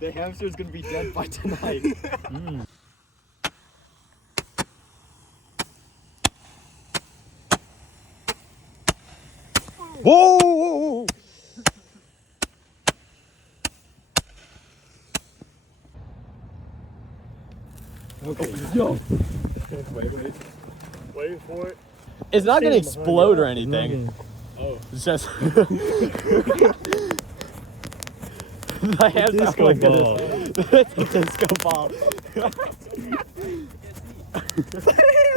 The hamster's gonna be dead by tonight. Whoa! Okay, yo. Wait for it. It's not gonna explode or anything. Oh. It's just the hamster. Disco ball. It's a disco ball.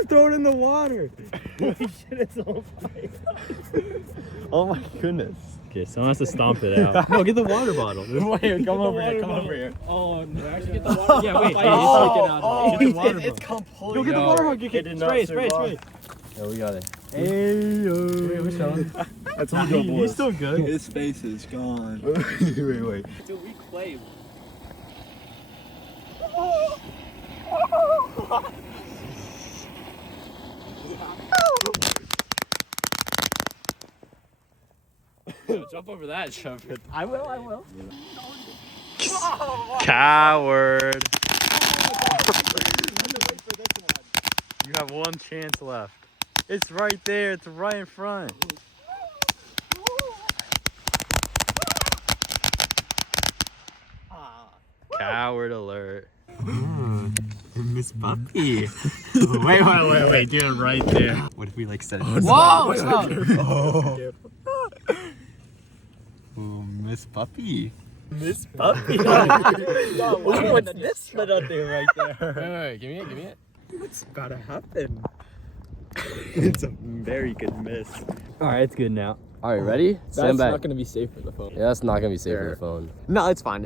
Throw it in the water. Holy shit, it's on fire. Oh my goodness. Okay, someone has to stomp it out. No, get the water bottle. Wait, come over here. Come over here. Oh, no. Actually, get the water. Yeah, wait. It's completely. Go get the water bottle. Get spray. Yeah, we got it. Hey, we're showing. That's what we do, boys. He's still good. His face is gone. Wait. Dude, we clay. Jump over that, Shepard. I will. Coward. You have one chance left. It's right there. It's right in front. Coward alert. Miss Puppy. Wait. Do it right there. What if we like set it? Whoa! Stop! Ooh, Miss Puppy. Miss Puppy. What's this split out there right there? Wait, give me it. What's about to happen? It's a very good miss. Alright, it's good now. Alright, ready? Stand back. That's not gonna be safe for the phone. Yeah, that's not gonna be safe for the phone. No, it's fine.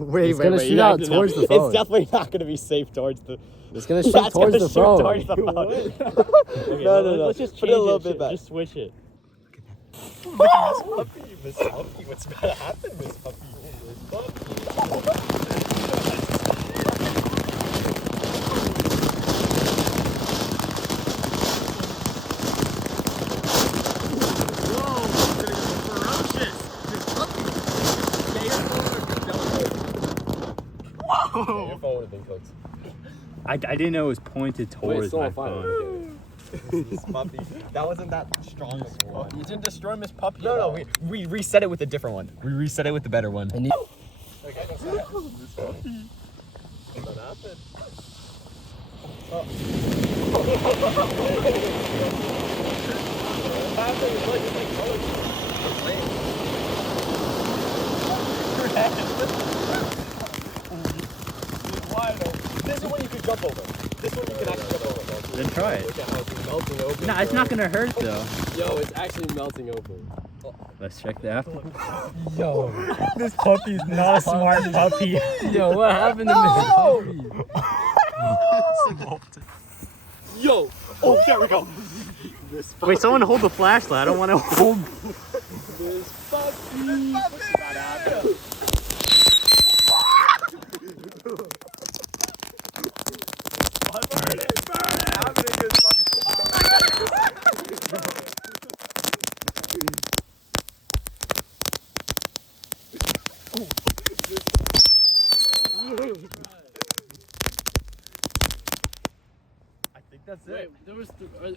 Wait. It's gonna shoot out towards the phone. It's definitely not gonna be safe towards the. It's gonna shoot towards the phone. Towards the phone. No. Let's just Put it a change little bit back. Just switch it. Miss Puppy, what's about to happen, Miss Puppy? Your phone would have been cooked. I didn't know it was pointed towards still my on fire. phone. Miss Puppy. That wasn't that strong of one. You didn't destroy Miss Puppy. No, we reset it with a different one. We reset it with the better one. And What happened? This is one you could jump over. This one you can actually jump over. Then try it. Look at how it's melting open. Nah, it's not gonna hurt though. Yo, it's actually melting open. Let's check the after. Yo, This puppy's not a smart puppy. yo, what happened to Miss Puppy? Yo! Oh, there we go. Wait, someone hold the flashlight. I don't want to hold. Miss Puppy. What's about to happen? I think that's it.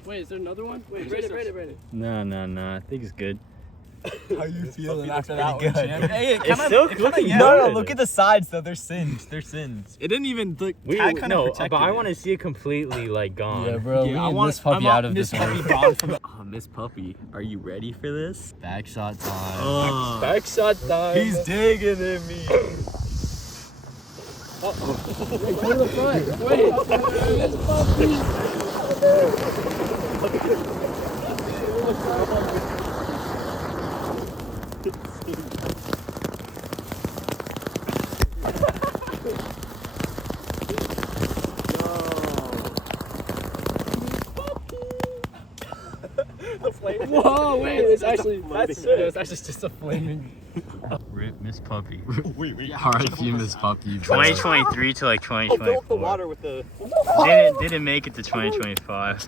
Wait, is there another one? Wait, rate it. No. I think it's good. How you feeling after that one, champ? Hey, It's still cooking. No, look at the sides though. They're singed. It didn't even look. But I want to see it completely like gone. yeah, bro, we I need want Miss Puppy out of this Miss Puppy one. gone from the. Oh, Miss Puppy, are you ready for this? Back shot time. Back shot time. He's digging in me. Go to the front. Wait, Miss Puppy. Whoa, wait, it's actually just a flaming. Rip Miss Puppy. Wait. RIP Miss Puppy. 2023 to like Oh, fill up the 2024. water with the. Didn't make it to 2025.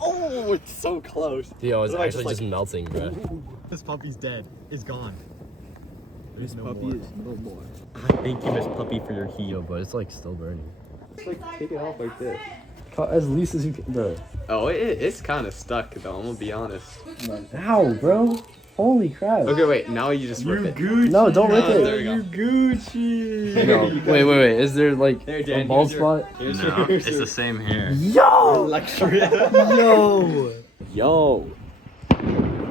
Oh, it's so close. Yo, it's What if I actually just melting, bro. This puppy's dead. It's gone. Miss Puppy is no more. Thank you, Miss Puppy, for your heat. Yo, but it's like still burning. Just like take it off like this. As least as you can, bro. Oh, it's kind of stuck though. I'm gonna be honest. Ow, bro. Holy crap. Okay, wait. Now you just rip it. Gucci. No, don't rip it. There we go. You Gucci. No, wait. Is there like There, a Dan, bald here's your- spot? Here's No, here's it's the same hair. Yo! luxury. Yo!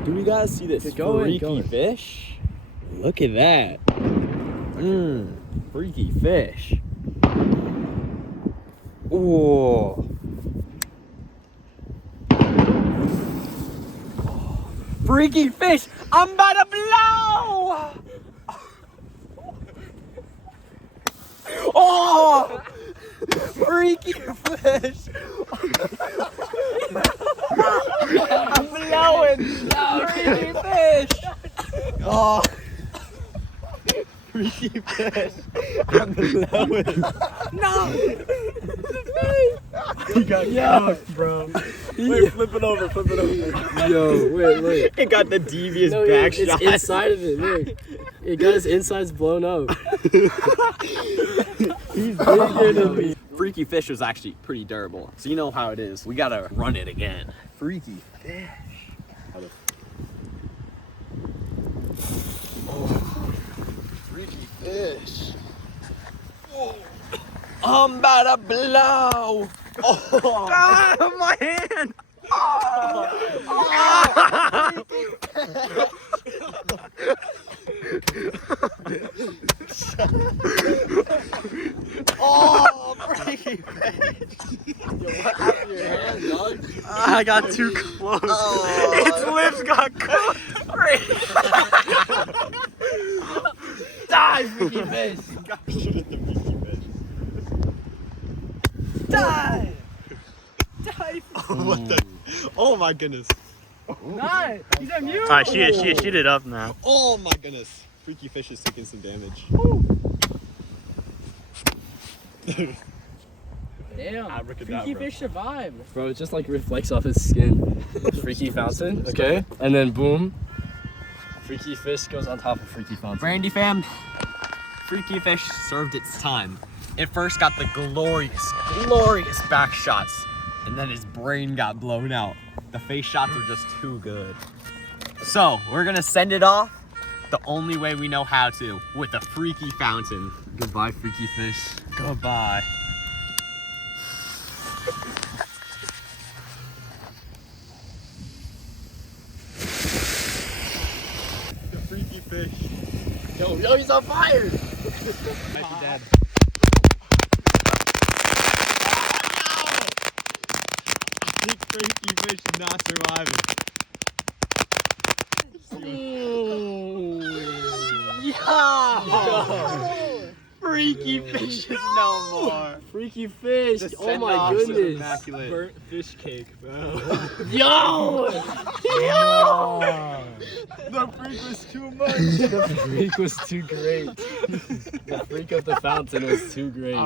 Do we guys see this freaky fish? Look at that. Freaky fish. Oh. Freaky fish! I'm about to blow! Oh! Freaky fish! I'm blowing! Freaky fish! Oh! Freaky fish! I'm blowing! No! You got cooked, bro. Wait, flip it over. Yo, wait. It got the devious No, back it's shot. inside of it. Look, it got his insides blown up. He's bigger than me. Freaky fish was actually pretty durable. So you know how it is. We gotta run it again. Freaky fish. Freaky fish. Oh. I'm about to blow. Oh. Ah, my hand. Oh, freaky fish. Yo, what happened to your hand, dog? I got too close. Its lips got cooked. Die, freaky fish. Die. Die. What the? Oh my goodness. Nice. He's on mute. Alright, shoot it up now. Oh my goodness. Freaky fish is taking some damage. Damn. Abracadabra. Freaky fish survived. Bro, it just like reflects off his skin. Freaky fountain, okay? And then boom. Freaky fish goes on top of freaky fountain. Brandy fam, freaky fish served its time. It first got the glorious back shots, and then his brain got blown out. The face shots were just too good. So, we're gonna send it off the only way we know how to, with a freaky fountain. Goodbye, freaky fish. Goodbye. The freaky fish. Yo, he's on fire. Might be dead. I think freaky fish is not surviving. Yeah! Freaky fish is no more. Freaky fish. The Oh my send-off was goodness. immaculate. Burnt fish cake, bro. Yo! The freak was too much. The freak was too great. The freak of the fountain was too great.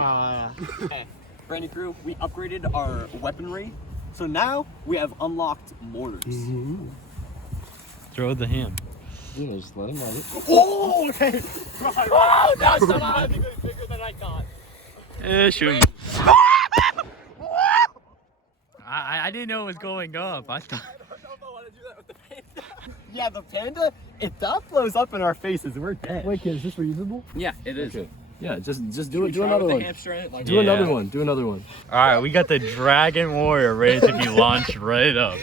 Okay, Brandy crew, we upgraded our weaponry. So now we have unlocked mortars. Throw the ham. You know, just let him have it. Oh, okay. Oh, no, it's not on. Bigger than I thought. Shoot. I didn't know it was going up. I thought. Yeah, the panda, if that blows up in our faces, we're dead. Wait, kid, is this reusable? Yeah, it is. Okay. Yeah, just do it. Do another one. Like, Do another one. Do another one. Alright, we got the Dragon Warrior ready to be launched right up.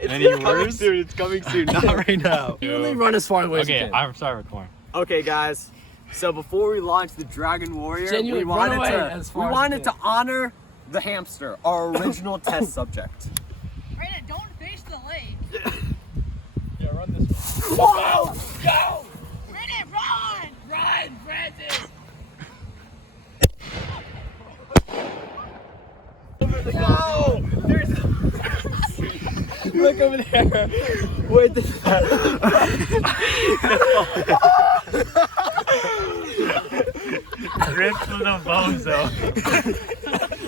Any words? Soon, it's coming soon, not right now. You only run as far away as you Okay, can. I'm sorry, recording. Okay, guys. So before we launch the Dragon Warrior, Genuinely, we run wanted away to as far as you wanted can. to honor the hamster, our original test subject. Brandon, don't face the lake. Yeah, run this way. Whoa! Go! Brandon, run! Run, Brandon! No! There's look over there. Wait, Rip for the bozo.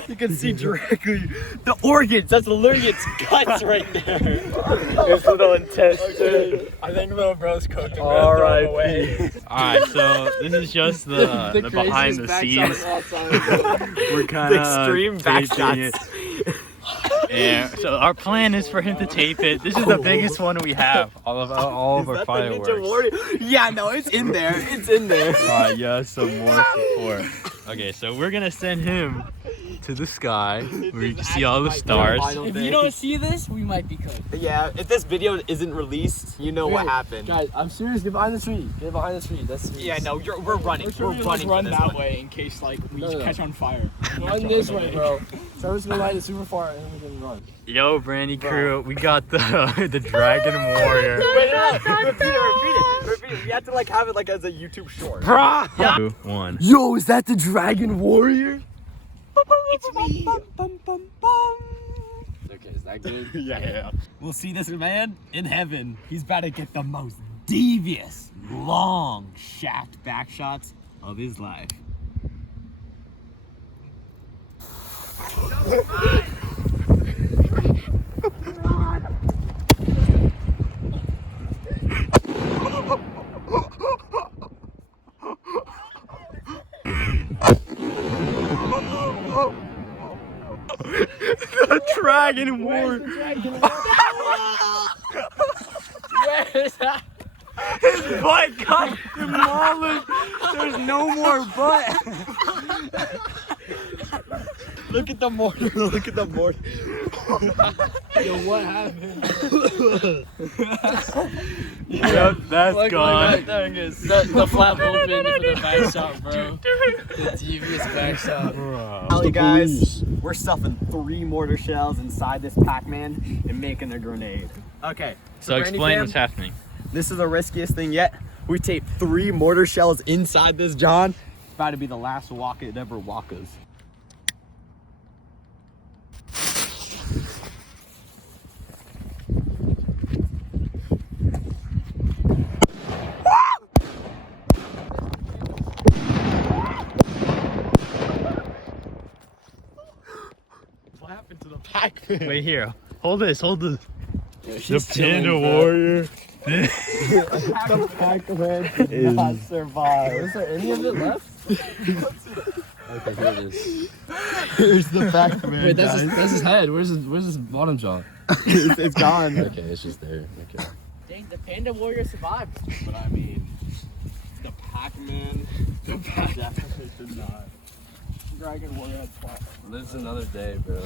You can see directly the organs. That's literally its guts right there. It's little intestine. I think little bro's cooked him. All right. Away. Alright, so this is just the behind the scenes. We're kind The of extreme back shots. Yeah, so our plan is for him to tape it. This is the biggest one we have. All of our fireworks. Yeah, no, it's in there. It's in there. Alright, yeah, some more support. Okay, so we're gonna send him to the sky where you can see all the stars. If you don't see this, we might be cooked. Yeah, if this video isn't released, you know what happened. Guys, I'm serious. Get behind the tree. Get behind the tree. That's serious. Yeah, no, we're running. We're running Run for this that one. way in case like we No. catch on fire. Run this way, bro. Trevor's gonna light it super far and then we can run. Yo, Brandy crew, we got the the Dragon Warrior. Wait, no, repeat it. We have to like have it like as a YouTube short. Yeah. 2, 1. Yo, is that the Dragon Warrior? It's me. Okay, is that good? Yeah. We'll see this man in heaven. He's about to get the most devious, long, shaft back shots of his life. The Dragon Warrior. Where is that? His butt got demolished. There's no more butt. Look at the mortar. Look at the mortar. Yo, what happened? Yep, that's Look, gone. there it is. The flap open for the back shot, bro. The devious back shot. Finally, guys, we're stuffing 3 mortar shells inside this Pac-Man and making a grenade. Okay. So Brandy explain fam, what's happening. This is the riskiest thing yet. We taped 3 mortar shells inside this John. It's about to be the last walk it ever walkas. What happened to the Pac-Man? Wait here. Hold this. The She's Panda killing, bro. Warrior. The Pac-Man did not survive. Is there any of it left? Okay, here it is. Here's the Pac-Man. Wait, that's his head. Where's his bottom jaw? it's gone. Okay, it's just there. Okay. Dang, the Panda Warrior survived. But I mean, the Pac-Man definitely did not. Dragon Warrior had flat. Lives another day, bro.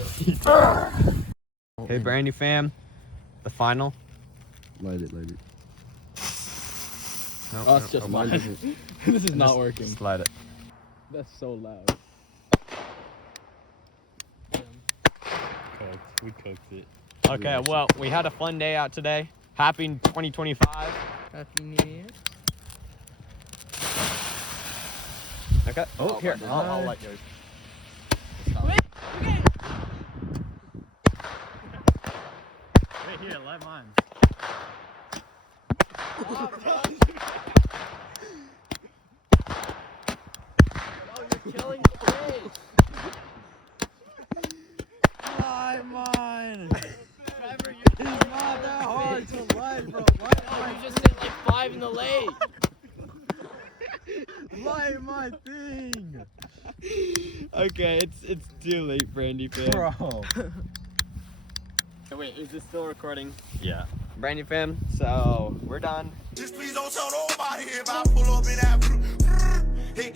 Hey, Brandy fam, the final. Light it. No, Oh, it's just mine. This is not working. Slide it. That's so loud. We cooked it. Okay, well, we had a fun day out today. Happy 2025. Happy New Year. Okay. Oh, here. I'll let yours. Wait here, light mine. Killing fish. Light mine. Trevor, It's not that hard to light, bro. you just hit like 5 in the lake. Light my thing. Okay, it's too late, Brandy fam. Bro. Wait, is this still recording? Yeah. Brandy fam, so we're done. Just please don't tell nobody if I pull up in that. Hey,